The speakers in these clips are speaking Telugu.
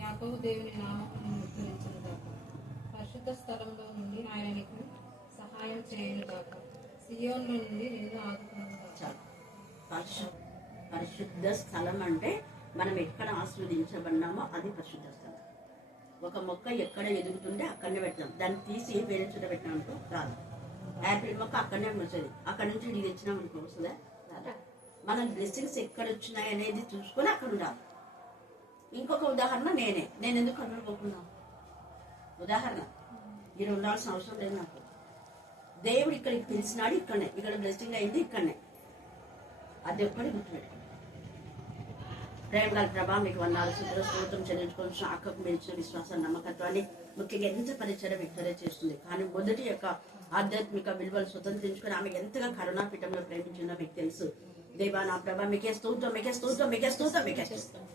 యాకోబు దేవుని నామమును ముద్రించునుగాక. పరిశుద్ధ స్థలంలో నుండి ఆయన నీకు సహాయం చేయునుగాక. సియోనులో నుండి నిన్ను ఆదుకునుగాక. పరిశుద్ధ స్థలం అంటే మనం ఎక్కడ ఆస్వాదించబడినామో అది పరిశుద్ధ స్థలం. ఒక మొక్క ఎక్కడ ఎదుగుతుంటే అక్కడనే పెట్టాం, దాన్ని తీసి వేరే చోట పెట్టినామనుకో రాదు. యాపిల్ మొక్క అక్కడనే వచ్చేది, అక్కడ నుంచి ఇది తెచ్చినామనుకో వస్తుందా రాదా. మన బ్లెస్సింగ్స్ ఎక్కడ వచ్చినాయి అనేది చూసుకొని అక్కడ ఉండాలి. ఇంకొక ఉదాహరణ నేను ఎందుకు కనుక్కోకుండా ఉదాహరణ మీరు ఉండాల్సిన అవసరం లేదు. నాకు దేవుడు ఇక్కడికి పిలిచినాడు, ఇక్కడ బ్లెస్సింగ్ అయింది ఇక్కడనే. అది ఒక్కటి గుర్తుపెట్టుకోండి. ప్రేమ గల ప్రభా మీకు వందనాలు స్తోత్రం చెల్లించుకోవాల్సిన అక్కకు మించిన విశ్వాసం నమ్మకత్వాన్ని ముఖ్యంగా ఎంత పరిచయం విక్టరీ చేస్తుంది. కానీ మొదటి యొక్క ఆధ్యాత్మిక విలువలు స్వతంత్రించుకొని ఆమె ఎంతగా కరుణాపీఠంలో ప్రేమించిందో మీకు తెలుసు. దేవా నా ప్రభా మీకే స్తోత్రం, మీకే స్తోత్రం, మీకే స్తోత్రం, మీకే స్తోత్రం.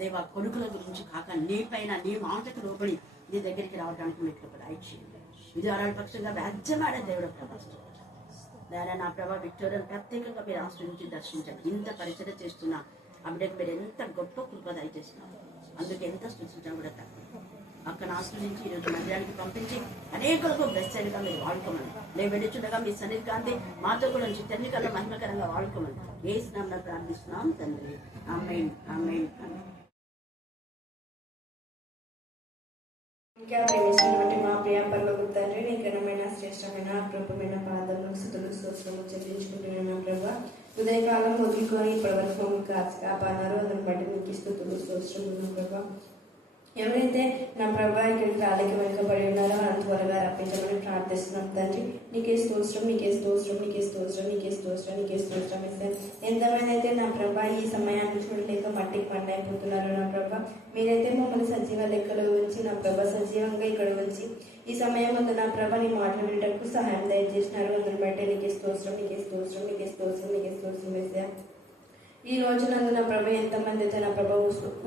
దేవా కొడుకుల గురించి కాక నీ పైన నీ మాటకు లోబడి నీ దగ్గరికి రావడానికి మీకు ఒక దయచేయండి. విధానాల పక్షంగా వ్యాజ్యమాడే దేవుడు ప్రభా దాని నా ప్రభా విక్టోరియన్ ప్రత్యేకంగా మీరు ఆశ్రయించి దర్శించండి. ఇంత పరిచయం చేస్తున్నా ఆ బిడ్డకు మీరు ఎంత గొప్ప కృప దయచేసినారు, అందుకు ఎంత సృష్టించడం కూడా తక్కువ. అక్కడ ఆశ్రయించి ఈరోజు మందిరానికి పంపించి అనేకులకు బ్లెస్సెడ్గా మీరు వాడుకోమని, నేను వెలుచుండగా మీ సన్నిధి కాంతి మాతో కూడా నుంచి తెన్నికల్లో మహిమకరంగా వాడుకోమని యేసు నామమున ప్రార్థిస్తున్నాం తండ్రి. ఆమేన్ ఆమేన్. ఇంకా ప్రేమిస్తున్నటువంటి మా ప్రియ పరలోక తండ్రి, నీ ఘనమైన శ్రేష్టమైన అప్రూపమైన పాదములకు స్తుతులు స్తోత్రములు చెల్లించుకుంటున్నాను ప్రభా. ఉదయకాలం మొదలుకొని ఇప్పటి వరకు కాపాడారు, అందుని బట్టి మీకు స్తుతులు స్తోత్రములు ప్రభా. ఎవరైతే నా ప్రభా ఇక్కడికి రాలేక వెనుకబడి ఉన్నారో వారిని త్వరగా రప్పించమని ప్రార్థిస్తున్నాం తండ్రి. నీకే స్తోత్రం, నీకే స్తోత్రం, నీకే స్తోత్రం, నీకే స్తోత్రం, నీకే స్తోత్రం ఇస్తే ఎంతమంది అయితే నా ప్రభా ఈ సమయాన్ని చూడలేక మట్టికి మట్టి అయిపోతున్నారు నా ప్రభా, మీరైతే మమ్మల్ని సజీవ లెక్కలో ఉంచి నా ప్రభా సజీవంగా ఇక్కడ ఉంచి ఈ సమయం ముందు నా ప్రభా నీ మాటలు వినడానికి సహాయం దయచేసినారు. అందుని బట్టి నీకే స్తోత్రం, నీకే స్తోత్రం, నీకే స్తోత్రం, నీకే స్తోత్రం వేసా. ఈ రోజు నందు నా ప్రభ ఎంతమంది అయితే నా ప్రభ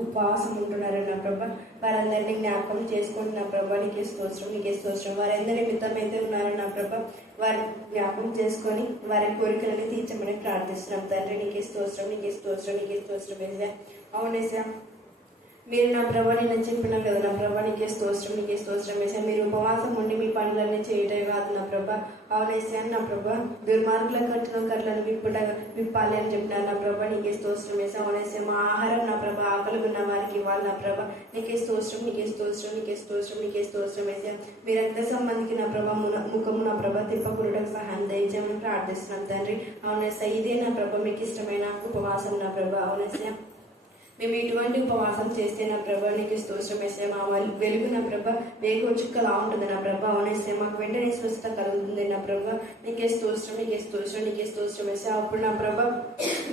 ఉపవాసం ఉంటున్నారు నా ప్రభ, వారందరినీ జ్ఞాపకం చేసుకుంటున్న నా ప్రభ నీకే స్తోత్రం, నీకే స్తోత్రం. వారందరి నిమిత్తం అయితే ఉన్నారు నా ప్రభ, వారి జ్ఞాపకం చేసుకొని వారి కోరికలని తీర్చమని ప్రార్థిస్తున్నాం తండ్రి. నీకే స్తోత్రం, నీకే స్తోత్రం, నీకే స్తోత్రం వేసా. అవునేసా, మీరు నా ప్రభా నిన్న చెప్పినారు కదా నా ప్రభా నీకే స్తోత్రం, నీకే స్తోత్రం వేసా. మీరు ఉపవాసం ఉండి మీ పనులన్నీ చేయటం కాదు నా ప్రభా. అవునేసాను నా ప్రభా, దుర్మార్గుల కట్టిన కర్రలను విప్పాలి అని చెప్పినారు నా ప్రభా. నీకే స్తోత్రం వేసా. అవునేసా, మా ఆహారం నా ప్రభా ఆకలి ఉన్న వారికి ఇవ్వాలి నా ప్రభా. నీకే స్తోత్రం, నీకే స్తోత్రం, నీకే స్తోత్రం, నీకే స్తోత్రం వేసా. మీరు రక్త సంబంధికి నా ప్రభా ముఖము నా ప్రభా తిప్పకూడటకు సహాయం దయచేయమని ప్రార్థిస్తున్నాం తండ్రి. అవునేసా, ఇదే నా ప్రభా మీకు ఇష్టమైన ఉపవాసం నా ప్రభా. అవునేసా, మేము ఇటువంటి ఉపవాసం చేస్తే నా ప్రభా నీకు స్తోత్రం వేసే. మా వెలుగు నా ప్రభా వేగ చుక్కలా ఉంటుంది నా ప్రభా. అవునేస్తే మాకు వెంటనే స్వస్థత కలుగుతుంది నా ప్రభా. నీకే స్తోత్రం, నీకే స్తోత్రం, నీకే స్తోత్రం వేసే. అప్పుడు నా ప్రభా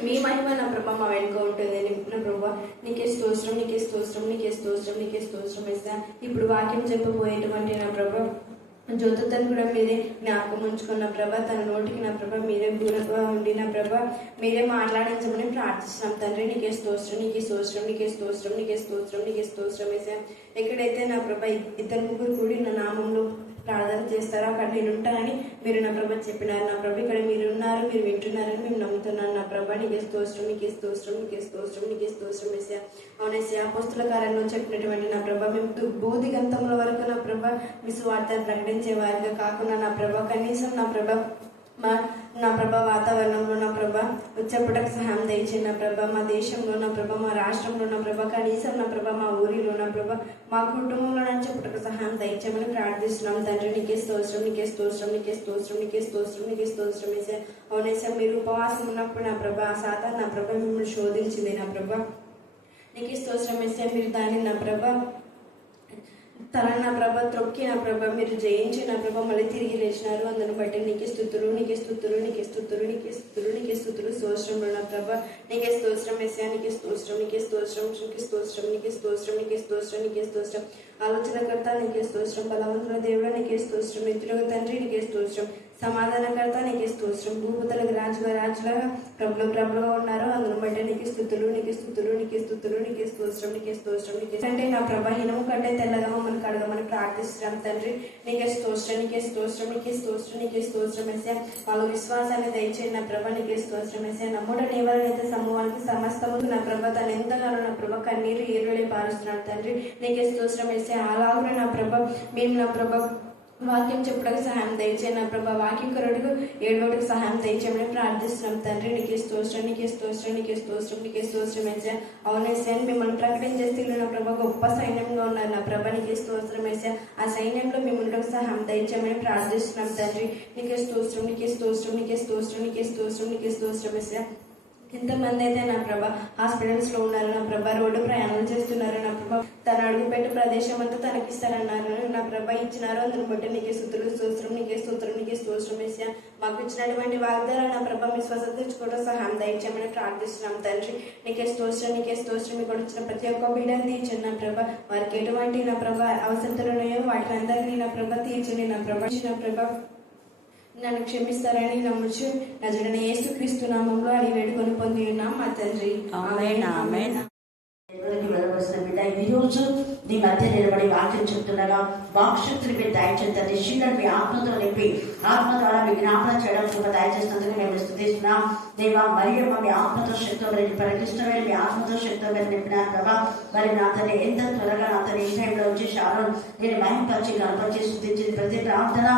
మీ మహిమ నా ప్రభా మా వెనుక ఉంటుంది నా ప్రభా. నీకే స్తోత్రం, నీకే స్తోత్రం, నీకే స్తోత్రం, నీకే స్తోత్రం వేసా. ఇప్పుడు వాక్యం చెప్పబోయేటువంటి నా ప్రభా జ్యోతిని కూడా మీరే జ్ఞాపకం ఉంచుకున్న ప్రభా, తన నోటికి నా ప్రభా మీరే దూరంగా ఉండి నా ప్రభా మీరే మాట్లాడించమని ప్రార్థిస్తున్నాం తండ్రి. నీకే స్తోత్రం, నీకే స్తోత్రం, నీకే స్తోత్రం, నీకే స్తోత్రం, నీకే స్తోత్రం వేసా. ఎక్కడైతే నా ప్రభా ఇద్దరు ముగ్గురు కూడి నా నామంలో ప్రార్థన చేస్తారో అక్కడ నేను ఉంటానని మీరు నా ప్రభా చెప్పినారు నా ప్రభా. ఇక్కడ మీరు ఉన్నారు, మీరు వింటున్నారని మేము నమ్ముతున్నాను నా ప్రభా. నీకే స్తోత్రం, నీకే స్తోత్రం, నీకే స్తోత్రం, నీకే స్తోత్రం వేసా. అవునేసి అపోస్తుల కార్యంలో చెప్పినటువంటి నా ప్రభా మేము బోధి గంతముల వరకు నా ప్రభా మీ సువార్తను ప్రకటించే వారిగా కాకుండా నా ప్రభా కనీసం నా ప్రభా నా ప్రభా వాతావరణంలో నా ప్రభా వచ్చేపటకు సహాయం దయచేయండి నా ప్రభా. మా దేశంలో నా ప్రభా, మా రాష్ట్రంలో నా ప్రభా, కనీసం నా ప్రభా మా ఊరిలో నా ప్రభా, మా కుటుంబంలో చెప్పటకు సహాయం దయచేయమని ప్రార్థిస్తున్నాం తండ్రి. నీకే స్తోత్రం, నీకే స్తోత్రం, నీకే స్తోత్రం, నీకే స్తోత్రం, నీకే స్తోత్రం వేసా. అవునేసా, మీరు ఉపవాసం ఉన్నప్పుడు నా ప్రభా సాతాను నా ప్రభా మిమ్మల్ని శోధించింది నా ప్రభా. నీకే స్తోత్రం వేసా. మీరు దాన్ని నా ప్రభా తన నా ప్రభ త్రొక్కి నా ప్రభ మీరు జయించి నా ప్రభ మళ్ళీ తిరిగి లేచినారు. అందుని బట్టి నీకే స్తుతులు, నీకే స్తుతులు, నీకే స్తుతులు, నీకే స్తుతులు, నీకే స్తుతులు స్తోత్రంలో నా ప్రభ. నీకే స్తోత్రం వేసా. నీకే స్తోత్రం, నీకే స్తోత్రం, నీకే స్తోత్రం, నీకే స్తోత్రం, నీకే స్తోత్రం, నీకే స్తోత్రం. ఆలోచనకర్త నీకే స్తోత్రం, బలవంతుల దేవుడు నీకే స్తోత్రం, మిత్రుల తండ్రి నీకే స్తోత్రం, సమాధానకర్త నీకే స్తోత్రం. భూపతులకు రాజుగా ప్రభులుగా ఉన్నారు. అందును బట్టి నీకే స్తుతులు, నీకే స్తుతులు, నీకే స్తుతులు, నీకే స్తోత్రం, నీకే స్తోత్రం, నీకే అంటే నా ప్రభా హినము కంటే తెల్లగా మమ్మల్ని కడగమని ప్రార్థిస్తున్నాం తండ్రి. నీకే స్తోత్రం, నీకే స్తోత్రం, నీకే స్తోత్రం, నీకే స్తోత్రం వేసా. వాళ్ళ విశ్వాసాన్ని దయచేయండి నా ప్రభా. నీకే స్తోత్రం వేసా. నమ్ముడని ఎవరైతే సమూహానికి సమస్తము నా ప్రభా తను ఎంతగానో నా ప్రభా కన్నీరు ఏరులే పారుస్తున్నాడు తండ్రి. నీకే స్తోత్రం వేసా. అలాగే నా ప్రభా మేము నా ప్రభా వాక్యం చెప్పడానికి సహాయం దయచేయండి నా ప్రభా. వాక్యం కొరడుకు ఏడవడానికి సహాయం దయచేయమని ప్రార్థిస్తున్నాం తండ్రి. నీకే స్తోత్రం, నీకే స్తోత్రం, నీకే స్తోత్రం, నీకే స్తోత్రం వేసా. అవునేసా, మిమ్మల్ని ప్రకటించే స్థితిలో నా ప్రభా గొప్ప సైన్యంగా ఉన్నారు నా ప్రభా. నీకే స్తోత్రం వేసా. ఆ సైన్యంలో మిమ్మల్ని సహాయం దయచేయమని ప్రార్థిస్తున్నాం తండ్రి. నీకే స్తోత్రం, నీకే స్తోత్రం, నీకే స్తోత్రం, నీకే స్తోత్రం, నీకే స్తోత్రం వేసా. ఎంతమంది అయితే నా ప్రభా హాస్పిటల్స్లో ఉన్నారు నా ప్రభా, రోడ్డు ప్రయాణాలు చేస్తున్నారు నా ప్రభా, తన అడుగుపెట్టే ప్రదేశం అంతా తనకిస్తారన్నారు నా ప్రభా. ఇచ్చినారు. అందుని బట్టి నీకే స్తుతులు స్తోత్రం, నీకే స్తోత్రం, నీకే స్తోత్రం వేసా. మాకు ఇచ్చినటువంటి వాగ్దానాలు నా ప్రభా మీ స్వస్థత తెచ్చుకోవడం సహాయం దయచేయమని ప్రార్థిస్తున్నాం తండ్రి. నీకే స్తోత్రం, నీకే స్తోత్రం. మీకు వచ్చిన ప్రతి ఒక్క బిడ్డను తీర్చండి నా ప్రభా. వారికి ఎటువంటి నా ప్రభా అవసరతలు ఉన్నాయో వాటిని అందరినీ నా ప్రభా తీర్చండి నా ప్రభా. నా ప్రభా నన్ను క్షమిస్తారని నమ్ముచు నజరుడైన యేసుక్రీస్తు నామములో అడిగి వేడుకొని పొంది ఉన్నాం మా తండ్రి. ఆమేన్, ఆమేన్. బిడ్డ ఈరోజు నీ మధ్య నిలబడి వాక్యం చెప్తుండగా వాక్శక్తిని మీరు దయచేసి తండ్రి, శీలను మీ ఆత్మతో నింపి ఆత్మ ద్వారా మీ జ్ఞాపన చేయడం కృప దయచేసినందుకు మేము స్తుతిస్తున్నాం దేవా. మరియమ్మ మీ ఆత్మతో శక్తితో మీరు పరికృష్టమైన మీ ఆత్మతో శక్తితో మీరు నింపినారు ప్రభా. మరి నా తండ్రి ఎంత త్వరగా నా తండ్రి ఈ టైంలో వచ్చి షారోన్ నేను మహింపరిచి కనపరిచి స్తుతించింది ప్రతి ప్రార్థన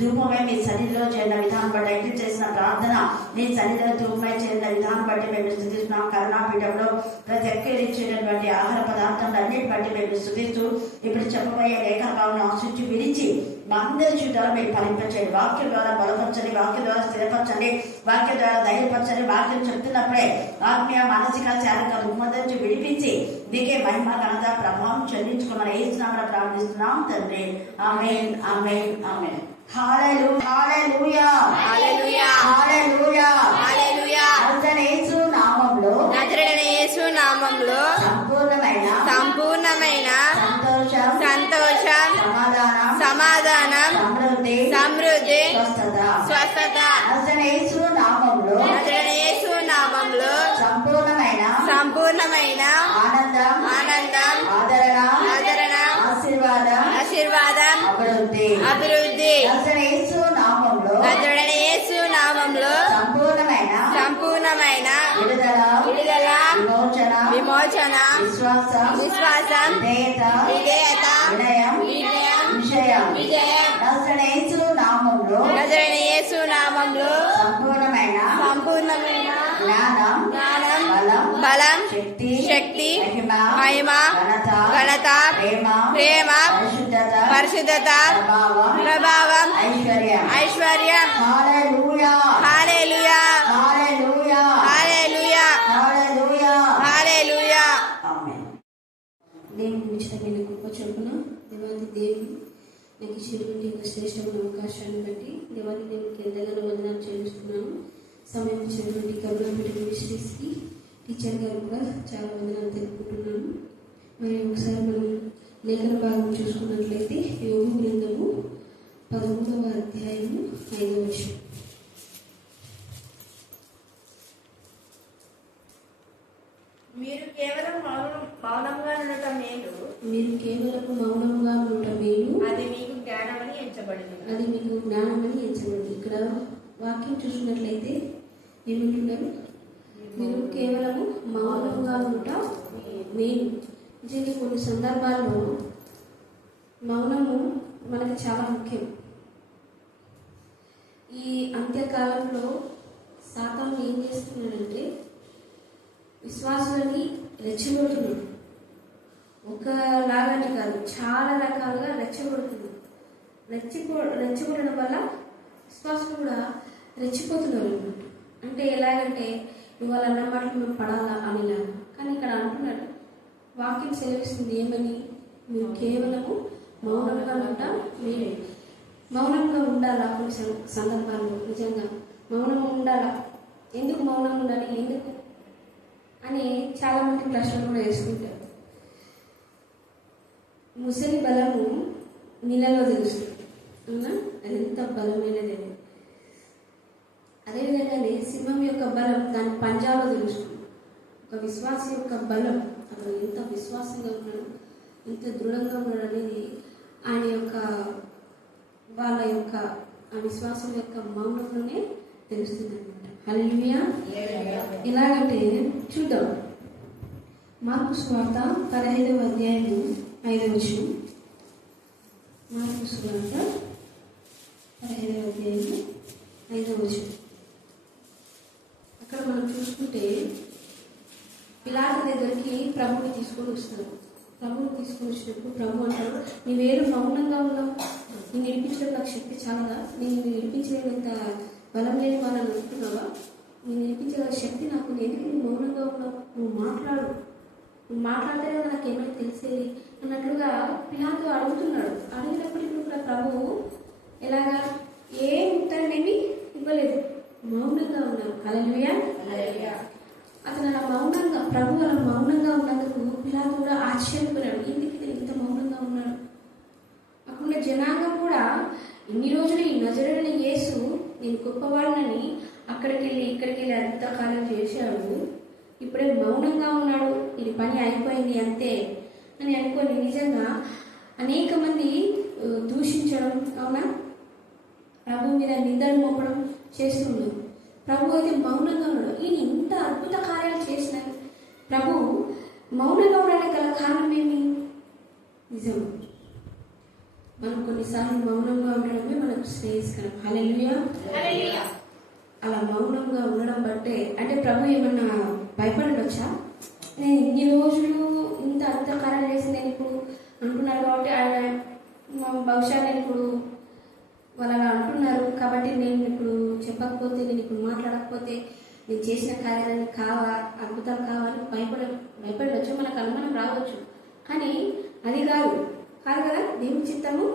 ధూపమే మీ సన్నిధిలో చేరిన విధానం బట్టి ఎంట్రీ చేసిన ప్రార్థన మీ సన్నిధిలో ధూపమై చేరిన విధానం బట్టి మేము స్తుతిస్తున్నాం. కరుణాపీఠంలో ప్రతి ఒక్కరు ఇచ్చినటువంటి ఆహార పదార్థాలు అన్నిటి బట్టి మేము స్తుతిస్తూ ఇప్పుడు చెప్పబోయే లేఖన భావన ఆశించి విరిచి మా అందరి జీవితాలు మీరు ఫలింపచేయండి. వాక్యం ద్వారా బలపరచండి, వాక్యం ద్వారా స్థిరపరచండి, వాక్యం ద్వారా ధైర్యపరచండి. వాక్యం చెప్తున్నప్పుడే ఆత్మీయ మానసిక శారీరక రుగ్మత నుంచి విడిపించి మీకే మహిమ ఘనత ప్రభావం చెల్లించుకోమని యేసునామమున ప్రార్థిస్తున్నాం తండ్రి. ఆమేన్, ఆమేన్, ఆమేన్. హల్లెలూయా, హల్లెలూయా, హల్లెలూయా, హల్లెలూయా, హల్లెలూయా. నజరేయుడైన యేసు నామములో సంపూర్ణమైన సంతోషం, సమాధానం, సమృద్ధి, స్వస్థత. నజరేయుడైన యేసు నామములో సంపూర్ణమైన ఆనందం, ఆదరణ, ఆశీర్వాదం, అభివృద్ధి. నజరేయుడైన యేసు నామములో సంపూర్ణమైన విడుదల, విమోచన, విశ్వాసం, విధేయత, విజయం. నజరేయుడైన యేసు నామములో సంపూర్ణమైన జ్ఞానం, బలం, శక్తి, మహిమ, ఘనత, ప్రేమ, పరిశుద్ధత, ప్రభావం, ఐశ్వర్యం. హల్లెలూయా, హల్లెలూయా, హల్లెలూయా, హల్లెలూయా. దేవుని ఉచితమైన గొప్ప చొప్పున దేవాది దేవుడు నాకు ఇచ్చినటువంటి యొక్క శ్రేష్టమైన అవకాశాన్ని బట్టి దేవాది దేవునికి ఎంతగానో వందనాలు చెల్లిస్తున్నాను. సమయం ఇచ్చినటువంటి కరుణాపీఠ మినిస్ట్రీస్కి టీచర్ గారు కూడా చాలా వందనాలు తెలుపుకుంటున్నాను. మరి ఒకసారి మనం లేఖన భాగం చూసుకున్నట్లయితే యోగు గ్రంథము 13వ అధ్యాయము 5వ వచనం. మీరు కేవలం మౌనంగా ఉండటం మేలు, అది మీకు జ్ఞానమని ఎంచబడింది. ఇక్కడ వాక్యం చూసినట్లయితే ఏమంటున్నారు? మీరు కేవలము మౌనంగా ఉండటం మేలు. నిజంగా కొన్ని సందర్భాల్లో మౌనము మనకి చాలా ముఖ్యం. ఈ అంత్యకాలంలో సాతాను ఏం చేస్తున్నాడంటే విశ్వాసులని రెచ్చగొడుతున్నాడు. ఒకలాగానే కాదు, చాలా రకాలుగా రెచ్చగొడుతున్నాడు. రెచ్చగొట్టడం వల్ల విశ్వాసులు కూడా రెచ్చిపోతున్నారు అన్నమాట. అంటే ఎలాగంటే ఇవాళ అన్న మాటలు మేము పడాలా అనేలా. కానీ ఇక్కడ అంటున్నాడు, వాక్యం సెలవిస్తుంది ఏమని? మీరు కేవలము మౌనంగా ఉంటా. మీరు మౌనంగా ఉండాలా? కొన్ని సందర్భాల్లో నిజంగా మౌనంగా ఉండాలా. ఎందుకు మౌనంగా ఉండాలి, ఎందుకు అని చాలామంది ప్రశ్నలు కూడా వేసుకుంటారు. ముసలి బలము నీళ్ళలో తెలుస్తుంది అవునా? అది ఎంత బలమైనది. అదేవిధంగానే సింహం యొక్క బలం దాని పంజాలో తెలుస్తుంది. ఒక విశ్వాస యొక్క బలం అతను ఎంత విశ్వాసంగా ఉన్నాడు, ఎంత దృఢంగా ఉన్నాడు అనేది ఆయన యొక్క వాళ్ళ యొక్క ఆ విశ్వాసం యొక్క మౌనంలోనే తెలుస్తుంది అనమాట. హల్లెలూయా. ఎలాగంటే చూద్దాం. మార్కు సువార్త 15వ అధ్యాయము 5వ వచనం. మార్కు సువార్త 15వ అధ్యాయము 5వ వచనం. అక్కడ మనం చూసుకుంటే పిలాతు దగ్గరికి ప్రభువుని తీసుకొని వస్తారు. ప్రభువుని తీసుకొని వచ్చినప్పుడు ప్రభు అంటారు, నీవేరు మౌనంగా ఉన్నావు, నేను విడిపించడం నాకు శక్తి చాలదా? నేను విడిపించలేనంత బలం లేని వాళ్ళని అనుకుంటున్నావా? నేను విడిపించగల శక్తి నాకు ఎందుకు నువ్వు మౌనంగా ఉన్నావు? నువ్వు మాట్లాడితే కదా నాకు ఏమైనా తెలిసేది అన్నట్లుగా పిలాతు అడుగుతున్నాడు. అడిగినప్పటికీ కూడా ప్రభువు ఎలాగా ఏ ఉత్తరమేమి ఇవ్వలేదు, మౌనంగా ఉన్నారు. హల్లెలూయా. అతను అలా మౌనంగా ప్రభు అలా మౌనంగా ఉన్నందుకు పిలాతు కూడా ఆశ్చర్యపోయాడు. ఎందుకు ఇంత మౌనంగా ఉన్నాడు? అక్కడ జనాంగం కూడా ఇన్ని రోజులు ఈ నజరేయుడైన యేసు నేను గొప్పవాడినని అక్కడికి వెళ్ళి ఇక్కడికి వెళ్ళి అంతకాలం చేశాడు, ఇప్పుడే మౌనంగా ఉన్నాడు, ఇది పని అయిపోయింది అంతే అని అనుకోని నిజంగా అనేక మంది దూషించడం, అవునా, ప్రభు మీద నిందలు మోపడం చేస్తున్నారు. ప్రభు అయితే మౌనంగా ఉన్నాడు. ఈయన ఇంత అద్భుత కార్యాలు చేసిన ప్రభు మౌనంగా ఉండడానికి గల కారణం ఏమి? నిజం, మనం కొన్నిసార్లు మౌనంగా ఉండడమే మనకు శ్రేయస్కరం. హల్లెలూయా. అలా మౌనంగా ఉండడం బట్టే అంటే ప్రభు ఏమన్నా భయపడొచ్చా? నేను ఇన్ని రోజులు ఇంత కార్యాలు చేసింది నేను ఇప్పుడు అంటున్నారు కాబట్టి ఆయన బహుశా నేను ఇప్పుడు వాళ్ళు అలా అంటున్నారు కాబట్టి నేను ఇప్పుడు చెప్పకపోతే, నేను ఇప్పుడు మాట్లాడకపోతే నేను చేసిన కార్యాలని అద్భుతాలు కావాలి భయపడవచ్చు, మనకు అనుమానం రావచ్చు. కానీ అది కాదు కదా దేవుని చిత్తము,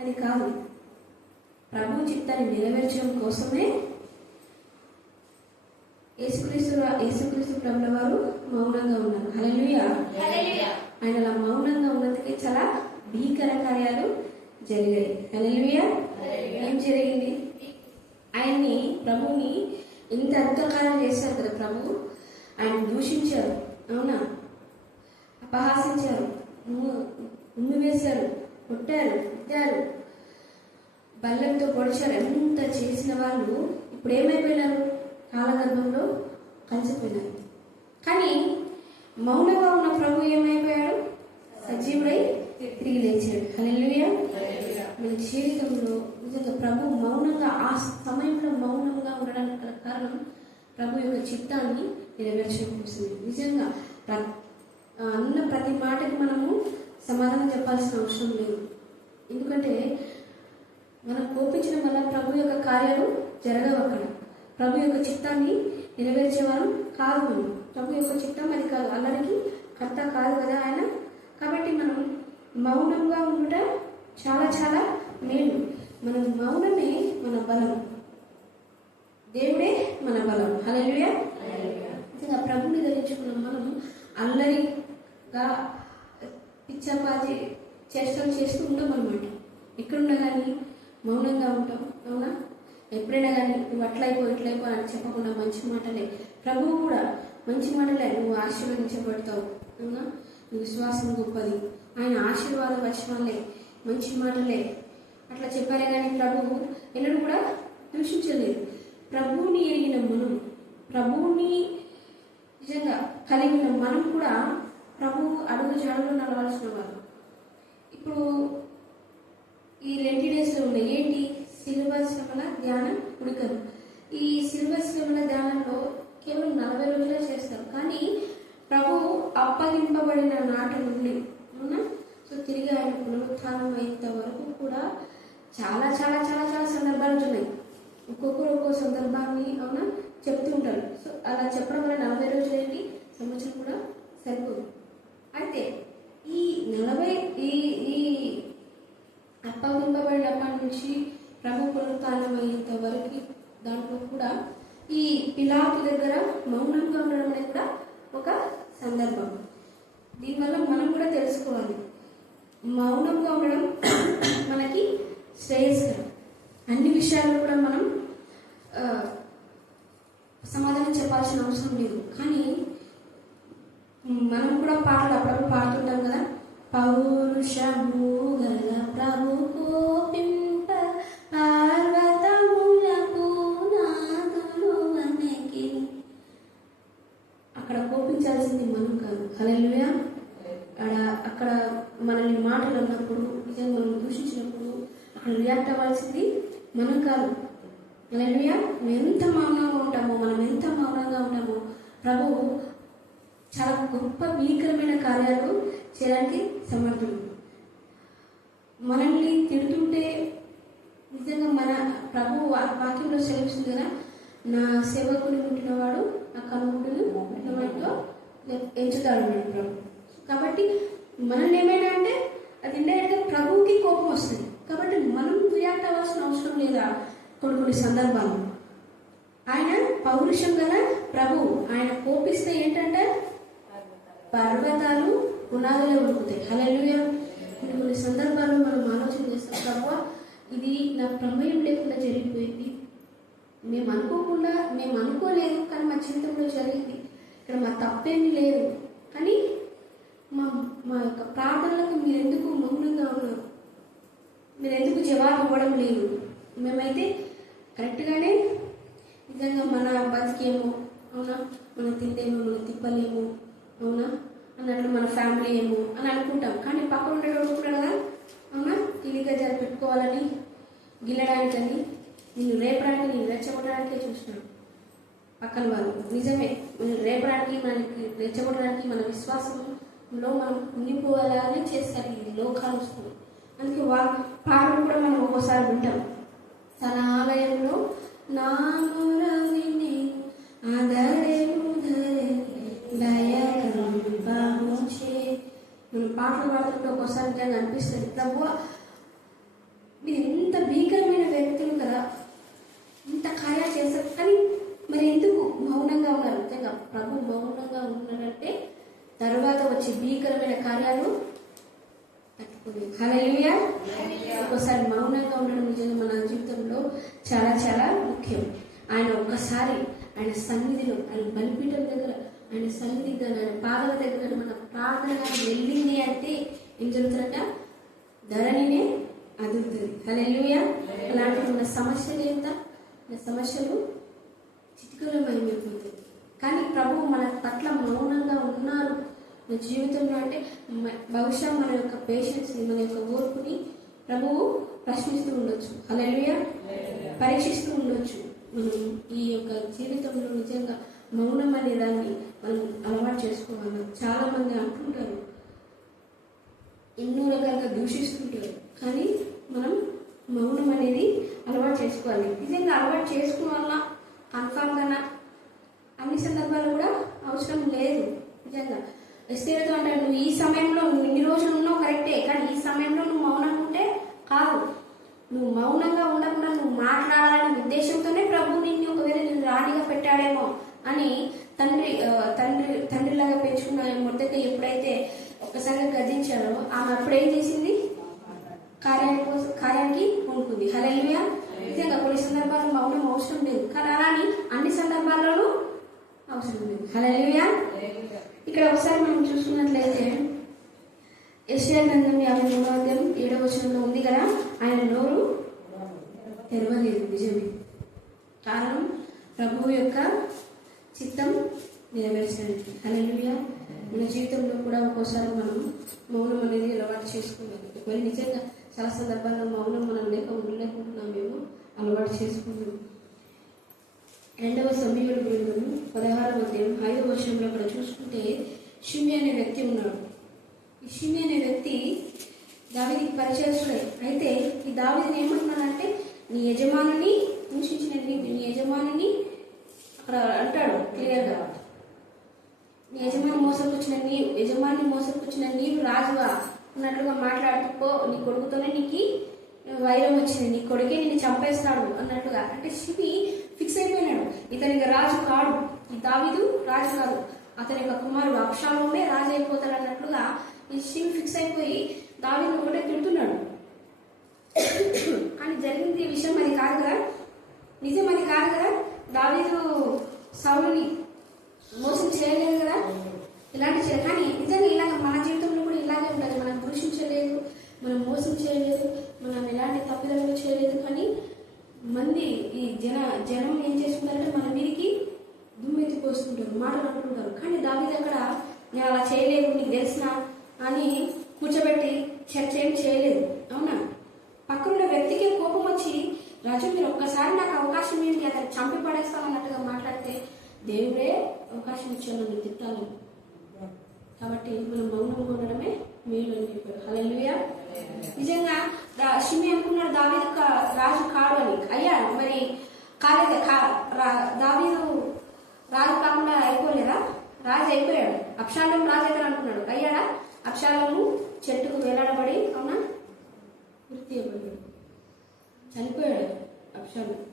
అది కాదు. ప్రభు చిత్తాన్ని నెరవేర్చడం కోసమే యేసుక్రీస్తు ప్రభుల వారు మౌనంగా ఉన్నారు. హల్లెలూయా. ఆయన అలా మౌనంగా ఉన్నందుకే చాలా భీకర కార్యాలు జరిగాయి. హల్లెలూయా. ఏం జరిగింది? ప్రభుని ఇంత అద్భుత కార్యాలు చేశారు కదా ప్రభు. ఆయన దూషించారు, అవునా, అపహాసించారు, ఉమ్మి వేశారు, కొట్టారు, తిట్టారు, బల్లెంతో పొడిచారు. ఎంత చేసిన వాళ్ళు ఇప్పుడు ఏమైపోయినారు? కాలగర్భంలో కలిసిపోయినారు. కానీ మౌనంగా ఉన్న ప్రభు ఏమైపోయాడు? సజీవుడై తిరిగి లేచాడు. హల్లెలూయా. మన జీవితంలో నిజంగా ప్రభు మౌనంగా ఆ సమయంలో మౌనంగా ఉండడానికి గల కారణం ప్రభు యొక్క చిత్తాన్ని నెరవేర్చడం కోసం. నిజంగా అన్న ప్రతి మాటకి మనము సమాధానం చెప్పాల్సిన అవసరం లేదు. ఎందుకంటే మనం కోపించడం వల్ల ప్రభు యొక్క కార్యాలు జరగవు. అక్కడ ప్రభు యొక్క చిత్తాన్ని నెరవేర్చేవారు కాదు మనం. ప్రభు యొక్క చిత్తం అది కాదు, అల్లరికి కర్త కాదు కదా ఆయన. కాబట్టి మనం మౌనంగా ఉండుట చాలా చాలా మేలు. మన మౌనమే మన బలం, దేవుడే మన బలం. హల్లెలూయా. నిజంగా ప్రభుని ధరించుకున్న మనం అల్లరిగా పిచ్చపాతి చేష్టలు చేస్తూ ఉంటాం అన్నమాట. ఎక్కడున్నా కానీ మౌనంగా ఉంటాం, అవునా. ఎప్పుడైనా కానీ నువ్వు అట్లయిపో ఇట్లయిపో అని చెప్పకుండా మంచి మాటలే. ప్రభువు కూడా మంచి మాటలే, నువ్వు ఆశీర్వదించబడతావు, అవునా, నీ విశ్వాసం గొప్పది, ఆయన ఆశీర్వాదం వచనాలే, మంచి మాటలే అట్లా చెప్పారే. కానీ ప్రభువు ఎన్నడూ కూడా దూషించలేదు. ప్రభువుని ఎరిగిన మనం, ప్రభువుని నిజంగా కలిగిన మనం కూడా ప్రభువు అడుగు జాడలో నడవాల్సిన వారు. ఇప్పుడు ఈ 20 డేస్లో ఉన్నాయి ఏంటి? సిల్వర్ శ్రమల ధ్యాన ఉడకలు. ఈ సిల్వర్ శ్రమల ధ్యానంలో కేవలం 40 రోజులే చేస్తారు. కానీ ప్రభు అప్పగింపబడిన నాటి నుండి, అవునా, సో తిరిగి ఆయన పునరుత్థానం అయ్యేంత వరకు కూడా చాలా చాలా చాలా చాలా సందర్భాలు ఉన్నాయి. ఒక్కొక్కరు ఒక్కో సందర్భాన్ని, అవునా, చెప్తూ ఉంటారు. సో అలా చెప్పడం వల్ల 40 రోజులు ఏంటి, సంవత్సరం కూడా సరిపోదు. అయితే ఈ 40 ఈ అప్పగింపబడినప్పటి నుంచి ప్రభు పునరుత్థానం అయ్యేంత వరకు దాంట్లో కూడా ఈ పిలాతు దగ్గర మౌనంగా ఉండడం అనేది కూడా ఒక సందర్భం. దీనివల్ల మనం కూడా తెలుసుకోవాలి, మౌనంగా ఉండడం మనకి శ్రేయస్కరం. అన్ని విషయాల్లో కూడా మనం సమాధానం చెప్పాల్సిన అవసరం లేదు. కానీ మనం కూడా పాటలు అప్పుడప్పుడు పాడుతుంటాం కదా, పౌరుషము గల ప్రభు కోపింప పార్వతములకు నాదులు వనకి. అక్కడ కోపించాల్సింది మనం కాదు. హల్లెలూయా. అక్కడ మనల్ని మాటలు అన్నప్పుడు, నిజంగా మనం దూషించినప్పుడు అక్కడ రియాక్ట్ అవ్వాల్సింది మనం కాదు. హల్లెలూయా. ఎంత మౌనంగా ఉంటామో, మనం ఎంత మౌనంగా ఉంటామో ప్రభువు చాలా గొప్ప భీకరమైన కార్యాలు చేయడానికి సమర్థుడు. మనల్ని తిడుతుంటే నిజంగా మన ప్రభు వాక్యంలో సెలవుస్తుంది కదా, నా సేవకుని పుట్టినవాడు నా కనుగుడును పుట్టినవాడితో ఎంచుతాడు అన్నాడు ప్రభు. కాబట్టి మనల్ని ఏమైనా అంటే అది ఇండైరెక్ట్గా ప్రభువుకి కోపం వస్తుంది. కాబట్టి మనం రియాక్ట్ అవ్వాల్సిన అవసరం లేదా కొన్ని సందర్భాలు. ఆయన పౌరుషం గల ప్రభువు, ఆయన కోపిస్తే ఏంటంటే పర్వతాలు పునాదులే ఉడుకుతాయి. హల్లెలూయా. కొన్ని సందర్భాల్లో మనం ఆలోచన చేస్తాం, ప్రభువా ఇది నా ప్రమేయం లేకుండా జరిగిపోయింది, మేము అనుకోలేదు, కానీ మా జీవితంలో జరిగింది, ఇక్కడ మా తప్పేమీ లేదు, కానీ మా యొక్క ప్రార్థనలకు మీరు ఎందుకు మౌనంగా ఉన్నారు? మీరు ఎందుకు జవాబు ఇవ్వడం లేదు? మేమైతే కరెక్ట్గానే నిజంగా మన బతికేమో, అవునా, మన తిండేమో, మన తిప్పలేమో, అవునా అన్నట్లు మన ఫ్యామిలీ ఏమో అని అనుకుంటాం. కానీ పక్కన ఉండేటోడు అనుకుంటాడు కదా, అవునా, టీవీగా పెట్టుకోవాలని, గిల్లడానికని, నిన్ను రేపడానికి, నేను రెచ్చగొట్టడానికే చూసినాడు పక్కన వాళ్ళు. నిజమే, మనం రేపడానికి, మనకి రెచ్చగొట్టడానికి, మన విశ్వాసంలో మనం ఉండిపోవాలని చేస్తారు ఈ లోకాలు వస్తుంది. అందుకే పాటలు కూడా మనం ఒక్కోసారి వింటాం. తన ఆలయంలో నా మొర విని ఆదరేము దయకరింపముచే. మనం పాటలు పాడుతుంటే ఒక్కోసారి నిజంగా అనిపిస్తుంది, ప్రభువా మీరు ఎంత భీకరమైన వ్యక్తులు కదా, ఇంత కార్యాలు చేస్తారు, కానీ మరి ఎందుకు మౌనంగా ఉన్నారు? నిజంగా ప్రభు మౌనంగా ఉన్నాడంటే తర్వాత వచ్చే భీకరమైన కార్యాలు తట్టుకుంది. హల్లెలూయా. ఒక్కోసారి మౌనంగా ఉండడం నిజంగా మన జీవితంలో చాలా చాలా ముఖ్యం. ఆయన ఒక్కసారి ఆయన సన్నిధిలో, ఆయన బలిపీఠం దగ్గర, ఆయన సన్నిధి దగ్గర, ఆయన పాదాల దగ్గర మన ప్రార్థన వెళ్ళింది అంటే ఏం జరుగుతుందంట? ధరణినే అదురుతుంది. హల్లెలూయా. అలాంటి మన సమస్యలు ఎంత, మన సమస్యలు చిటికలో మయమైపోతుంది. కానీ ప్రభువు మన పట్ల మౌనంగా ఉన్నారు మన జీవితంలో అంటే బహుశా మన యొక్క పేషెన్స్ని, మన యొక్క ఓర్పుని ప్రభువు ప్రశ్నిస్తూ ఉండొచ్చు. హల్లెలూయా. పరీక్షిస్తూ ఉండొచ్చు. మనం ఈ యొక్క జీవితంలో నిజంగా మౌనం అనే దాన్ని మనం అలవాటు చేసుకోవాలి. చాలా మంది అంటుంటారు, ఎన్నో రకాలుగా దూషిస్తుంటారు, కానీ మనం మౌనం అనేది అలవాటు చేసుకోవాలి. నిజంగా అలవాటు చేసుకున్న వల్ల కన్ఫామ్గా అన్ని సందర్భాలు కూడా అవసరం లేదు. నిజంగా ఎస్తేరుతో అంటాడు, నువ్వు ఈ సమయంలో, నువ్వు ఇన్ని రోజులు ఉన్నావు కరెక్టే, కానీ ఈ సమయంలో నువ్వు మౌనంగా ఉంటే కాదు. నువ్వు మౌనంగా ఉండకుండా నువ్వు మాట్లాడాలనే ఉద్దేశంతోనే ప్రభు నిన్ను ఒకవేళ నేను రాణిగా పెట్టాడేమో అని తండ్రిలాగా పెంచుకున్న మొదటి ఎప్పుడైతే ఒక్కసారిగా గర్జించారో ఆమె అప్పుడేం చేసింది? కార్యానికి ఉంటుంది. హల్లెలూయా. నిజంగా కొన్ని సందర్భాల్లో మౌనం అవసరం లేదు, కానీ అలాని అన్ని సందర్భాల్లోనూ అవసరం లేదు. హల్లెలూయా. ఇక్కడ ఒకసారి మనం చూసుకున్నట్లయితే యెషయా గ్రంథం 53:7 ఉంది కదా, ఆయన నోరు తెరవలేదు. నిజమే, కారణం ప్రభువు యొక్క చిత్తం నెరవేర్చడానికి. హల్లెలూయా. మన జీవితంలో కూడా ఒక్కోసారి మనం మౌనం అనేది అలవాటు చేసుకోవాలి. మరి నిజంగా చాలా సందర్భాల్లో మౌనం మనం ఉండలేకుంటున్నామేమో, అలవాటు చేసుకుంటాం. 2వ సమూయేలు గ్రంథము 16:5 అక్కడ చూసుకుంటే షిమి అనే వ్యక్తి ఉన్నాడు. ఈ షిమి అనే వ్యక్తి దావీదుకి పరిచయస్తుడే. అయితే ఈ దావీదుని ఏమంటున్నాడంటే, నీ యజమానుని హింసించిన నీ యజమానుని అక్కడ అంటాడు క్లియర్గా, నీ యజమాని మోసపుచ్చిన నీవు రాజుగా అన్నట్లుగా మాట్లాడుతూ, నీ కొడుకుతోనే నీకు వైరం వచ్చింది, నీ కొడుకే నిన్ను చంపేస్తాడు అన్నట్లుగా. అంటే షిమి ఫిక్స్ అయిపోయినాడు, ఇతనికి రాజు కాడు, ఈ దావీదు రాజు కాదు, అతని యొక్క కుమారుడు అబ్షాలోమే రాజు అయిపోతాడు అన్నట్లుగా ఈ షిమి ఫిక్స్ అయిపోయి దావీదును ఒకటే తిడుతున్నాడు. కానీ జరిగింది విషయం అది కాదు కదా, నిజం అది కాదు కదా. దావీదు సౌలుని మోసం చేయలేదు కదా, ఇలాంటి కానీ నిజంగా ఇలాగ మన జీవితంలో కూడా ఇలాగే ఉంటుంది. మనం దూషించలేదు, మనం మోసం చేయలేదు, మనం ఎలాంటి తప్పిదములు చేయలేదు, కానీ మంది ఈ జనం ఏం చేస్తున్నారంటే మన వీరికి దుమ్మెత్తిపోస్తుంటారు, మాటలు అంటుంటారు. కానీ దావీదు అక్కడ నేను అలా చేయలేదు, నీకు తెలిసిన అని కూర్చోబెట్టి చర్చ ఏం చేయలేదు. అవునా, పక్కనున్న వ్యక్తికి కోపం వచ్చి, రాజు మీరు ఒక్కసారి నాకు అవకాశం ఏంటి, అతను చంపి పడేస్తామన్నట్టుగా మాట్లాడితే దేవుడే అవకాశం ఇచ్చాను నన్ను తిట్టాలని. కాబట్టి మనం మౌనంగా ఉండడమే మేలు అని చెప్పారు. హల్లెలూయా. నిజంగా షిమి అనుకున్నాడు దావీదు రాజు కాడు అని. అయ్యా మరి కాలేదే, దావీదు రాజు కాకుండా అయిపోలేదా? రాజు అయిపోయాడు. అబ్షాలోము రాజు అయితే అనుకున్నాడు. అయ్యాడా? అబ్షాలోము చెట్టుకు వేలాడబడి, అవునా, వృత్తి అయిపోయాడు, చనిపోయాడు అబ్షాలోము.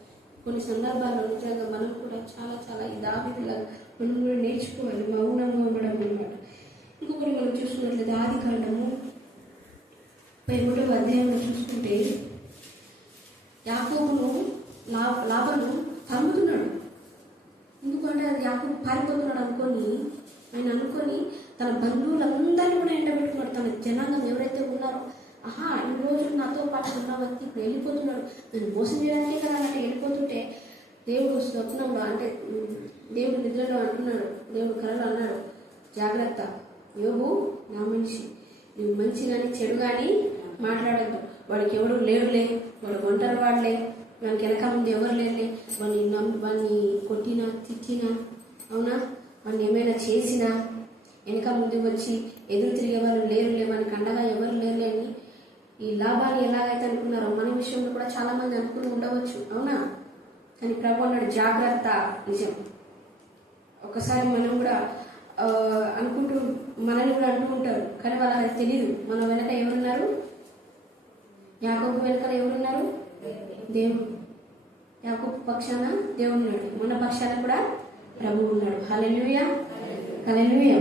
కొన్ని సందర్భాల్లో నిజంగా మనం కూడా చాలా చాలా ఈ దావీదులా మనం కూడా నేర్చుకోవాలి మౌనంగా ఉండడం అన్నమాట. ఇంకొకటి మనం చూసుకున్నట్లయితే ఆదికాండము 11వ అధ్యాయంలో చూసుకుంటే యాకోబును లాబాను తరుముతున్నాడు. ఎందుకంటే అది యాకోబు పారిపోతున్నాడు అనుకొని ఆయన అనుకొని తన బంధువులందరినీ కూడా ఎండబెట్టుకున్నాడు. తన జనాంగం ఎవరైతే ఉన్నారో, ఆహా ఈ రోజు నాతో పాటు ఉన్న వ్యక్తి ఇప్పుడు వెళ్ళిపోతున్నాడు, నేను మోసం చేయడానికే కదా అంటే వెళ్ళిపోతుంటే దేవుడు స్వప్నంలో అంటే దేవుడు నిద్రలో అంటున్నాడు, దేవుడు కలలో అన్నాడు, జాగ్రత్త యోబు నా మనిషి, నువ్వు మంచి కానీ చెడు కానీ మాట్లాడద్దు, వాడికి ఎవరు లేడులే, వాడు ఒంటరి వాడులే, వానికి వెనక ముందు ఎవరు లేరులే, వాడిని కొట్టినా తిట్టినా అవునా, వాడిని ఏమైనా చేసినా వెనక ముందు వచ్చి ఎదురు తిరిగే వాళ్ళు లేరులే, వానికి అండగా ఎవరు లేరులే అని ఈ లాభాలు ఎలాగైతే అనుకున్నారో మన విషయంలో కూడా చాలా మంది అనుకుని ఉండవచ్చు అవునా. కానీ ప్రభు అన్నాడు జాగ్రత్త. నిజం, ఒకసారి మనం కూడా అనుకుంటూ మనల్ని కూడా అంటూ ఉంటారు, కానీ వాళ్ళకి అది తెలియదు మన వెనక ఎవరున్నారు. యాకోబు వెనక ఎవరున్నారు? దేవుడు. యాకోబు పక్షాన దేవుడు ఉన్నాడు, మన పక్షాన కూడా ప్రభువు ఉన్నాడు. హల్లెలూయా, హల్లెలూయా.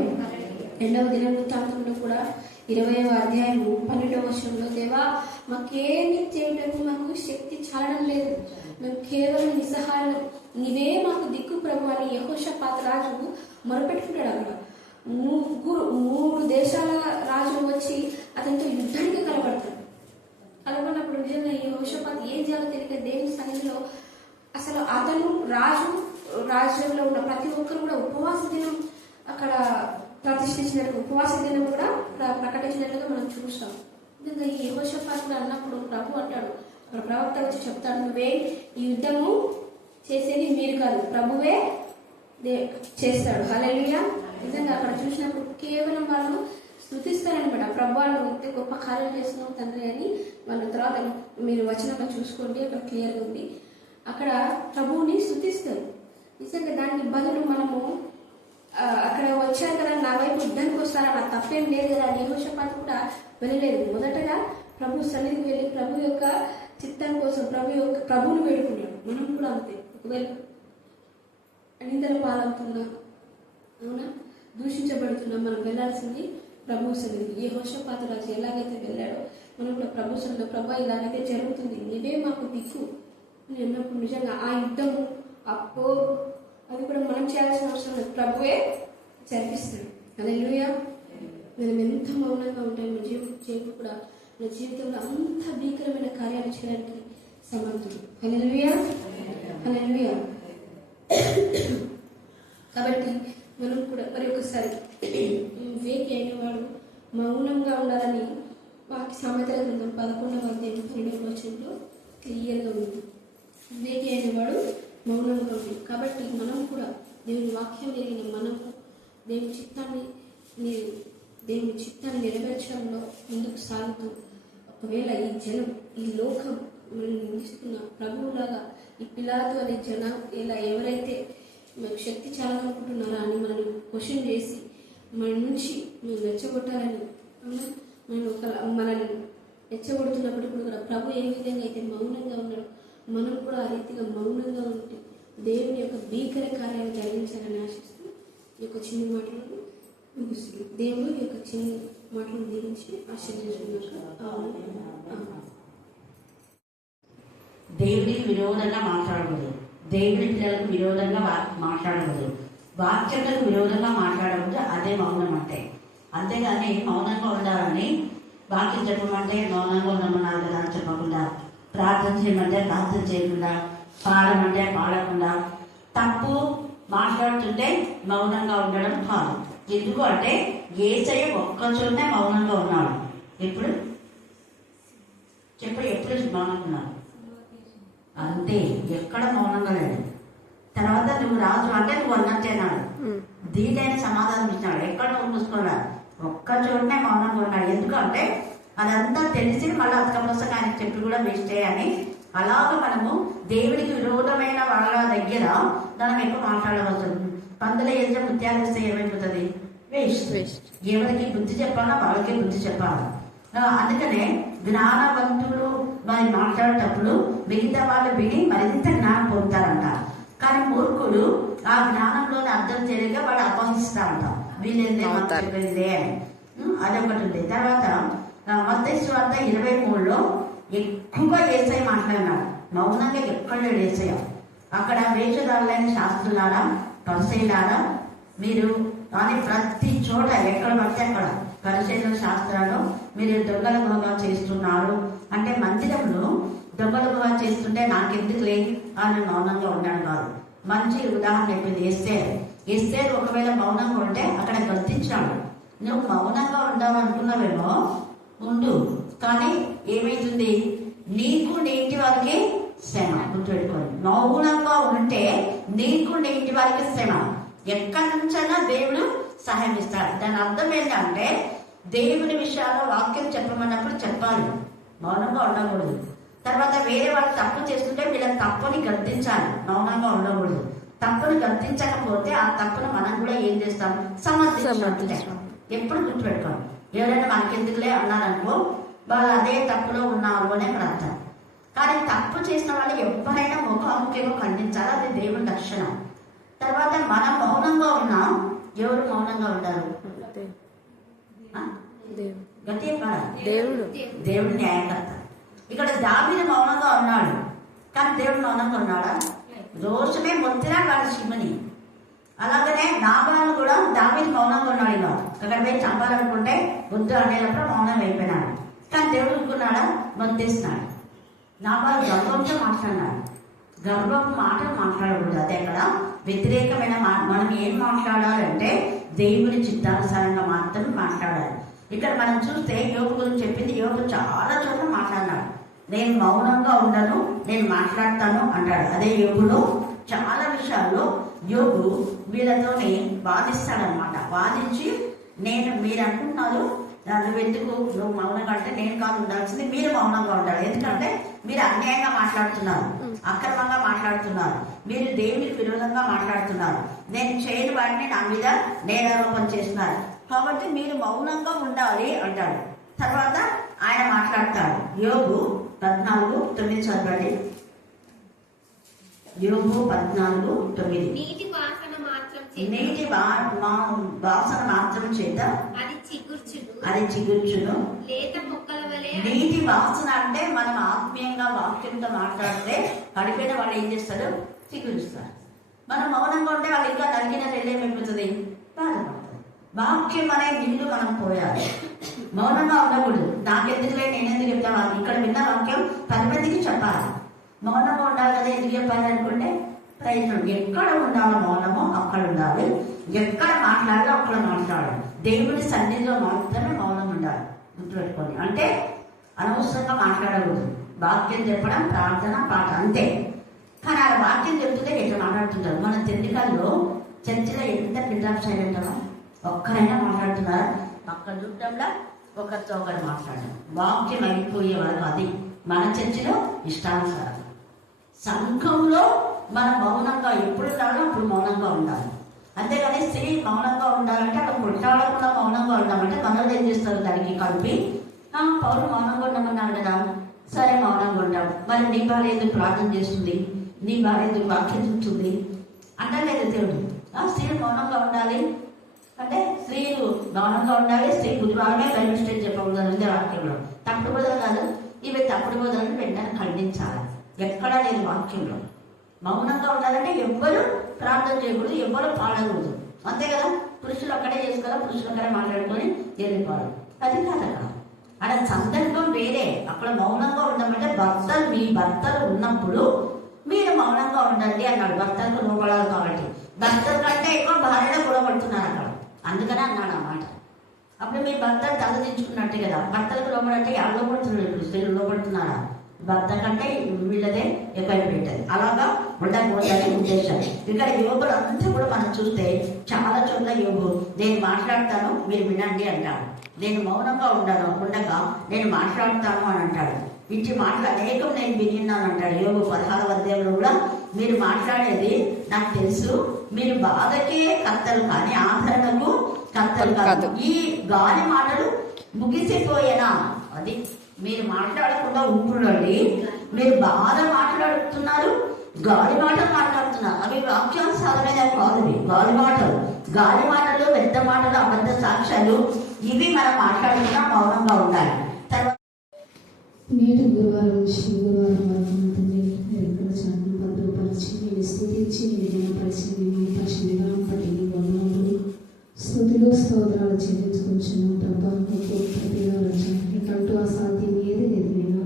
2వ దినవృత్తాంతంలో కూడా 20వ అధ్యాయము 12వ వచనంలో, దేవా మాకేమి చేయడానికి మాకు శక్తి చాలడం లేదు, మేము కేవలం నిస్సహాయం, నీవే మాకు దిక్కు ప్రభు అని యెహోషాపాతు రాజు మొరపెట్టుకుంటాడు. అక్కడ 3 దేశాల రాజులు వచ్చి అతనితో యుద్ధానికి కలపడతాడు. కలపడినప్పుడు నిజంగా ఈ యెహోషాపాతు ఏం చేయాలో తెలియక దేవుని సన్నిధిలో అసలు అతను రాజ్యంలో ఉన్న ప్రతి ఒక్కరు కూడా ఉపవాస దినం అక్కడ ప్రతిష్ఠించినట్టు ఉపవాస దినం కూడా ప్రకటించినట్లుగా మనం చూస్తాం. నిజంగా ఈ యెహోషాపాతు అన్నప్పుడు ప్రభు అంటాడు, అక్కడ ప్రవక్త వచ్చి చెప్తాడు, నువ్వే ఈ యుద్ధము చేసేది మీరు కాదు, ప్రభువే చేస్తాడు. హల్లెలూయా. నిజంగా అక్కడ చూసినప్పుడు కేవలం వాళ్ళు స్తుతిస్తారనమాట, ప్రభు వాళ్ళు ఇంత గొప్ప కార్యం చేస్తున్నావు తండ్రి అని. వాళ్ళ తర్వాత మీరు వచనంలో చూసుకోండి, అక్కడ క్లియర్గా ఉంది, అక్కడ ప్రభువుని స్తుతిస్తారు. నిజంగా దానికి బదులు మనము అక్కడ వచ్చారు కదా నా వైపు యుద్ధానికి వస్తారా, నా తప్పేం లేదు కదా అని యెహోషాపాతు కూడా వెళ్ళలేదు. మొదటగా ప్రభు సన్నిధికి వెళ్ళి ప్రభు యొక్క చిత్తం కోసం ప్రభువుని వేడుకున్నాడు. మనం కూడా అంతే, ఒకవేళ నిందల పాలవుతున్నా అవునా, దూషించబడుతున్నా మనం వెళ్ళాల్సింది ప్రభు సన్నిధికి. యెహోషాపాతు రాజు ఎలాగైతే వెళ్ళాడో మనం కూడా ప్రభు సన్నిధిలో, ప్రభు ఇలాగైతే జరుగుతుంది, నీవే మాకు దిక్కు అని అన్నప్పుడు నిజంగా ఆ యుద్ధము ఆ పోరు అది కూడా మనం చేయాల్సిన అవసరం లేదు, ప్రభువే జరిపిస్తాడు. హల్లెలూయా. మనం ఎంత మౌనంగా ఉంటాం, మన జీవితం కూడా మన జీవితంలో అంత భీకరమైన కార్యాలు చేయడానికి సమర్థుడు. హల్లెలూయా, హల్లెలూయా. కాబట్టి మనం కూడా మరి ఒకసారి వివేకి అయిన వాడు మౌనంగా ఉండాలని వాకి సామెతల గ్రంథం 11వ అధ్యాయం 12వ వచనంలో క్లియర్గా ఉంది. వివేకి అయిన వాడు మౌనంగా ఉంది. కాబట్టి మనం కూడా దేవుని వాక్యం జరిగిన మనము దేవుని చిత్తాన్ని నెరవేర్చడంలో ముందుకు సాగుతూ, ఒకవేళ ఈ జనం ఈ లోకం మనం నిలుస్తున్న ప్రభువులాగా ఈ పిలాతు అనే జనం ఇలా ఎవరైతే మనకు శక్తి చాలనుకుంటున్నారా అని మనల్ని క్వశ్చన్ చేసి మన నుంచి మేము రెచ్చగొట్టాలని మనల్ని రెచ్చగొడుతున్నప్పటికీ కూడా ప్రభు ఏ విధంగా అయితే మౌనంగా ఉన్నాడో మనం కూడా ఆ రీతిగా మౌనంగా ఉంటే దేవుని యొక్క భీకర కార్యాలు జరిగించాలని ఆశిస్తూ ఈ యొక్క చిన్న మాటలను ముగిస్తుంది. దేవుడు ఈ యొక్క చిన్న మాటలను దీవించి ఆశీర్వదించుకున్నాక దేవుడికి విరోధంగా మాట్లాడకూడదు, దేవుడి పిల్లలకు విరోధంగా మాట్లాడకూడదు, వాక్యలకు విరోధంగా మాట్లాడకూడదు. అదే మౌనం అంటే. అంతేగాని మౌనంగా ఉండాలని వాక్యం చెప్పమంటే మౌనంగా ఉండమన్నారు కదా అని చెప్పకుండా, ప్రార్థన చేయమంటే ప్రార్థన చేయకుండా, పాడమంటే పాడకుండా, తప్పు మాట్లాడుతుంటే మౌనంగా ఉండడం కాదు. ఎందుకు అంటే యేసయ్య ఒక్కచోటే మౌనంగా ఉన్నాడు. ఎప్పుడు మౌనంగా ఉన్నాడు అంతే, ఎక్కడ మౌనంగా లేదు. తర్వాత నువ్వు రాజు అంటే నువ్వు అన్నట్టేనాడు, దీనైన సమాధానం ఇచ్చినాడు. ఎక్కడ నువ్వు మూసుకోడా, ఒక్కచోటనే మౌనంగా ఉన్నాడు. ఎందుకంటే అదంతా తెలిసి మళ్ళీ అతకమోసంగా ఆయన చెప్పి కూడా వేస్తే అని. అలాగ మనము దేవుడికి విరోధమైన వాళ్ళ దగ్గర మనం ఎక్కువ మాట్లాడవలసి. పందుల ఎదుట ముత్యాలు వేస్తే ఏమైపోతుంది? వేస్ట్. ఎవరికి బుద్ధి చెప్పాలా వాళ్ళకే బుద్ధి చెప్పాలి. అందుకనే జ్ఞానవంతులు వారి మాట్లాడేటప్పుడు మిగతా వాళ్ళు విని మరింత జ్ఞానం పొందుతారంట. కానీ మూర్ఖుడు ఆ జ్ఞానంలోని అర్థం చేయలేక వాడు అపహరిస్తా ఉంటాం, వీళ్ళేదే చెప్పిందే అని. అదొకటి ఉంది. తర్వాత మత్తయి సువార్త 23లో ఎక్కువ యేసయ్య మాట్లాడినాడు, మౌనంగా ఎక్కడ లేడు యేసయ్య. అక్కడ వేషధారులైన శాస్త్రులారా, పరిసయ్యులారా, మీరు కానీ ప్రతి చోట ఎక్కడ పడితే అక్కడ పరిశీలన శాస్త్రాలు మీరు దొంగల గుహగా చేస్తున్నారు అంటే మందిరంలో దొంగల గుహ చేస్తుంటే నాకెందుకు లేదు అని మౌనంగా ఉండడం కాదు. మంచి ఉదాహరణ చెప్పింది ఎస్తేరు ఒకవేళ మౌనంగా ఉంటే అక్కడ గర్తించాడు. నువ్వు మౌనంగా ఉండాలనుకున్నావేమో ఉండు, కానీ ఏమైతుంది నీకు నీ ఇంటి వారికి శ్రమ. గుర్తుపెట్టుకోండి, మౌనంగా ఉంటే నీకు నీ ఇంటి వారికి శ్రమ. ఎక్కడి నుంచైనా దేవుడు సహాయం ఇస్తాడు. దాని అర్థం ఏంటంటే దేవుని విషయాల్లో వాక్యం చెప్పమన్నప్పుడు చెప్పాలి, మౌనంగా ఉండకూడదు. తర్వాత వేరే వాళ్ళు తప్పు చేస్తుంటే వీళ్ళ తప్పుని గర్తించాలి, మౌనంగా ఉండకూడదు. తప్పును గర్తించకపోతే ఆ తప్పును మనం కూడా ఏం చేస్తాం, సమర్థించాం. ఎప్పుడు గుర్తుపెట్టుకోండి, ఎవరైనా మనకెందుకులే అన్నారనుకో వాళ్ళు అదే తప్పులో ఉన్నారు అనే అర్థం. కానీ తప్పు చేసిన వాళ్ళు ఎవరైనా ముఖాముఖిగా ఖండించాలి, అది దేవుని లక్షణం. తర్వాత మనం మౌనంగా ఉన్నాం, ఎవరు మౌనంగా ఉంటారు? గట్టిగా దేవుడు న్యాయకర్త. ఇక్కడ దావీదు మౌనంగా ఉన్నాడు, కానీ దేవుడు మౌనంగా ఉన్నాడా? రోషమే మొత్తినా వాడి శివుని. అలాగనే నాబాలు కూడా దావీదు మౌనంగా ఉన్నాడు. ఇక అక్కడ పోయి చంపాలనుకుంటే వద్దు అనేటప్పుడు మౌనం అయిపోయినాడు, కానీ దేవుడు అనుకున్నాడా? మొత్తేసినాడు. నాబాలు గర్వంతో మాట్లాడినాడు. గర్వపు మాటలు మాట్లాడకూడదు. అదే అక్కడ వ్యతిరేకమైన మనం ఏం మాట్లాడాలంటే దేవుని చిత్తానుసారంగా మాత్రం మాట్లాడాలి. ఇక్కడ మనం చూస్తే యోగు గురించి చెప్పింది. యోగు చాలా చోట్ల మాట్లాడినాడు. నేను మౌనంగా ఉండను, నేను మాట్లాడతాను అంటాడు. అదే యోగులో చాలా విషయాల్లో యోగు వీళ్ళతోనే వాదిస్తాడనమాట. వాదించి మీరు అనుకుంటున్నారు నువ్వెందుకు నువ్వు మౌనంగా అంటే నేను కాదు ఉండాల్సింది, మీరు మౌనంగా ఉండాలి. ఎందుకంటే మీరు అన్యాయంగా మాట్లాడుతున్నారు, అక్రమంగా మాట్లాడుతున్నారు, మీరు దేవునికి విరోధంగా మాట్లాడుతున్నారు, నేను చేయని వాటిని నా మీద నేరారోపణ చేస్తున్నారు, కాబట్టి మీరు మౌనంగా ఉండాలి అంటాడు. తర్వాత ఆయన మాట్లాడతాడు. యోగు 14:9 చదవండి. యోగు 14:9. నీటి వాసన మాత్రం చేత అది చిగుర్చును. లేత మొక్కల వలె. నీటి వాసన అంటే మనం ఆత్మీయంగా వాక్యంతో మాట్లాడితే పడిపోయిన వాళ్ళు ఏం చేస్తారు? చిగురుస్తారు. మనం మౌనంగా ఉంటే వాళ్ళు ఇంకా నలిగిన రెల్లేమైపోతుంది, బాధపడుతుంది. వాక్యం అనే నిండు మనం పోయాలి, మౌనంగా ఉండకూడదు. నాకెందుకులే నేనెందుకు చెప్తాను, ఇక్కడ విన్న వాక్యం 10 మందికి చెప్పాలి. మౌనంగా ఉండాలి కదా, ఎందుకు చెప్పాలి అనుకుంటే ప్రయత్నం. ఎక్కడ ఉండాలో మౌనమో అక్కడ ఉండాలి, ఎక్కడ మాట్లాడాలో అక్కడ మాట్లాడాలి. దేవుని సన్నిధిలో మాత్రమే మౌనం ఉండాలి, గుర్తుపెట్టుకోండి. అంటే అనవసరంగా మాట్లాడకూడదు. వాక్యం చెప్పడం, ప్రార్థన, పాట అంతే. కానీ ఆ వాక్యం చెప్తుంటే ఎట్లా మాట్లాడుతుంటారు. మన తెలుగులో చర్చిలో ఎంత పిల్లలు సైలెంటమో ఒక్కరైనా మాట్లాడుతున్నారు. అక్కడ చూడటంలో ఒకరితో ఒకరు మాట్లాడడం, వాక్యం అయిపోయే వరకు. అది మన చర్చిలో ఇష్టానుసారం. సంఘంలో మనం మౌనంగా ఎప్పుడు ఉండాలో అప్పుడు మౌనంగా ఉండాలి. అంతేగాని స్త్రీ మౌనంగా ఉండాలంటే అక్కడ కొట్టాడకుండా మౌనంగా ఉండాలంటే మనల్ని ఏం చేస్తారు, దానికి కలిపి పౌరు మౌనంగా ఉండమన్నాడు కదా, సరే మౌనంగా ఉంటాం. మరి నీ భార్య ఎందుకు ప్రార్థన చేస్తుంది, నీ భార్య ఎందుకు వాక్యం చూస్తుంది అంటలేదు దేవుడు. స్త్రీలు మౌనంగా ఉండాలి అంటే స్త్రీలు మౌనంగా ఉండాలి. స్త్రీ బుధవారమే బైబిల్ స్టేజ్ చెప్పకూడదు వాక్యంలో. తప్పుడు బోధన కాదు, ఇవి తప్పుడు బోధనలు వెంటనే ఖండించాలి. ఎక్కడా లేదు వాక్యంలో. మౌనంగా ఉండాలంటే ఎవ్వరు ప్రార్థన చేయకూడదు, ఎవ్వరు పాడకూడదు, అంతే కదా. పురుషులు అక్కడే చేసుకోవాలి, పురుషులు అక్కడే మాట్లాడుకొని వెళ్ళిపోవాలి. అది కాదు అక్కడ. అక్కడ సందర్భం వేరే. అక్కడ మౌనంగా ఉండమంటే భర్తలు, మీ భర్తలు ఉన్నప్పుడు మీరు మౌనంగా ఉండండి అన్నాడు. భర్తలకు లోపడాలి కాబట్టి. భర్తల కంటే ఎక్కువ భార్యలో గొడవపడుతున్నారు అక్కడ, అందుకనే అన్నాడు ఆ మాట. అప్పుడు మీ భర్తలు తలదించుకున్నట్టే కదా. భర్తలకు లోపడంటే ఎవరు లోపడుతున్నారు? ఇప్పుడు స్త్రీలు లోపడుతున్నారా? భర్త కంటే వీళ్ళదే ఎక్కువైపోయింది. అలాగా ఉండకూడదని ఉద్దేశం. ఇక్కడ యోగులు అంతా కూడా మనం చూస్తే చాలా చోట్ల యోగు నేను మాట్లాడతాను మీరు వినండి అంటాడు. నేను మౌనంగా ఉండగా నేను మాట్లాడతాను అని అంటాడు. ఇచ్చి అనేకం నేను విన్నాను అంటాడు. యోగు 16వ అధ్యాయంలో కూడా మీరు మాట్లాడేది నాకు తెలుసు, మీరు బాధకే కర్తలు కానీ ఆదరణకు కర్తలు కాదు. ఈ గాలి మాటలు ముగిసిపోయేనా? అది మీరు మాట్లాడకుండా ఉంటుండండి. మీరు బాగా మాట్లాడుతున్నారు, గాలి మాటలు మాట్లాడుతున్నారు, అవి వాక్యానుసారమైన కాదు. గాలి మాటలు పెద్ద మాటలు, అబద్ధ సాక్ష్యాలు, ఇవి మనం మాట్లాడుతున్నా మౌనంగా ఉండాలి. తర్వాత నేటి గురువారం గురువారం భద్రపరిచి నేను స్థుతించి నేను పరిచయం పట్టి వందలు స్తుతులు స్తోత్రాలు చెల్లించుకుంటున్నాం ప్రభా. నీకు నీకంటూ అసాధ్యం ఏది లేదు నేను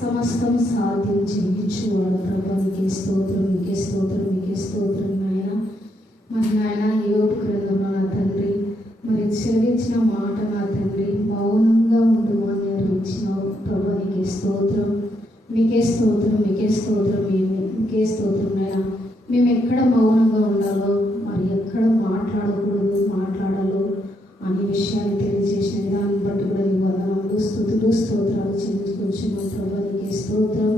సమస్తం సాధ్యం చెల్లించువాడు ప్రభా. నీకే స్తోత్రం, నీకే స్తోత్రం, నీకే స్తోత్రం నాయన. మరి నాయన యోగ గ్రంథంలో నా తండ్రి మరి చెల్లించిన మాట నా తండ్రి మౌనంగా ఉండు అని నేర్పించినావు ప్రభా. నీకే స్తోత్రం, మీకే స్తోత్రం, మీకే స్తోత్రం, మీకే స్తోత్రం నాయన. మేము ఎక్కడ మౌనంగా ఉండాలో మరి ఎక్కడ మాట్లాడాలో అనే విషయాన్ని తెలియజేసిన విధానం బట్టి కూడా నీ వందనములు స్తుతులు స్తోత్రాలు చెల్లించుకుంటున్నాం ప్రభా. నీకే స్తోత్రం,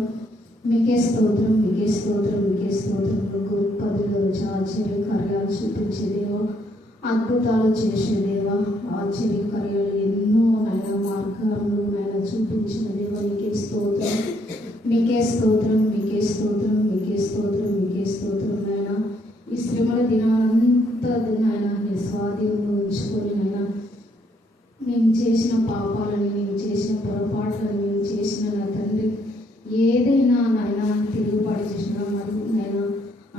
మీకే స్తోత్రం, మీకే స్తోత్రం, మీకే స్తోత్రం. గొప్పదిలో ఆశ్చర్య కార్యాలు చూపించే దేవా, అద్భుతాలు చేసే దేవా, ఆశ్చర్య కార్యాలు ఎన్నో నాయన మార్గాలు నాయన చూపించిన దేవా. నీకే స్తోత్రం, మీకే స్తోత్రం, మీకే స్తోత్రం, మీకే స్తోత్రం, మీకే స్తోత్రం నాయన. ఈ శ్రమల దినాలంతా నాయన నీ స్వాధీనంలో ఉంచుకొని నాయన మేము చేసిన పాపాలని, మేము చేసిన పొరపాట్లని, మేము చేసిన నా తండ్రి ఏదైనా నాయన తిరుగుబాటు చేసిన మరి నాయన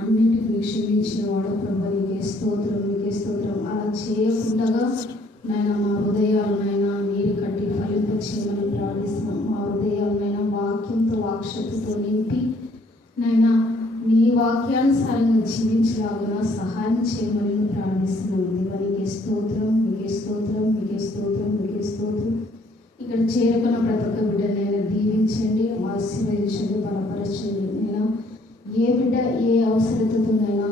అన్నింటినీ క్షమించిన వాడు ప్రభా. నీకే స్తోత్రం, నీకే స్తోత్రం. అలా చేయకుండా నాయన మా హృదయాలు నాయన నీరు కట్టి ఫలింప చేయమని ప్రార్థిస్తున్నాం. మా హృదయాలు నాయన వాక్యంతో వాక్శక్తితో నింపి నాయన నీ వాక్యానుసారంగా జీవించలాగా సహాయం చేయమని ప్రార్థిస్తున్నాం. దేవా నీకే స్తోత్రం, మీకే స్తోత్రం, మీకే స్తోత్రం, మీకే స్తోత్రం. ఇక్కడ చేరుకున్న ప్రతి ఒక్క బిడ్డనైనా దీవించండి, ఆశీర్వదించండి, బలపరచండి. నేను ఏ బిడ్డ ఏ అవసరతతోనైనా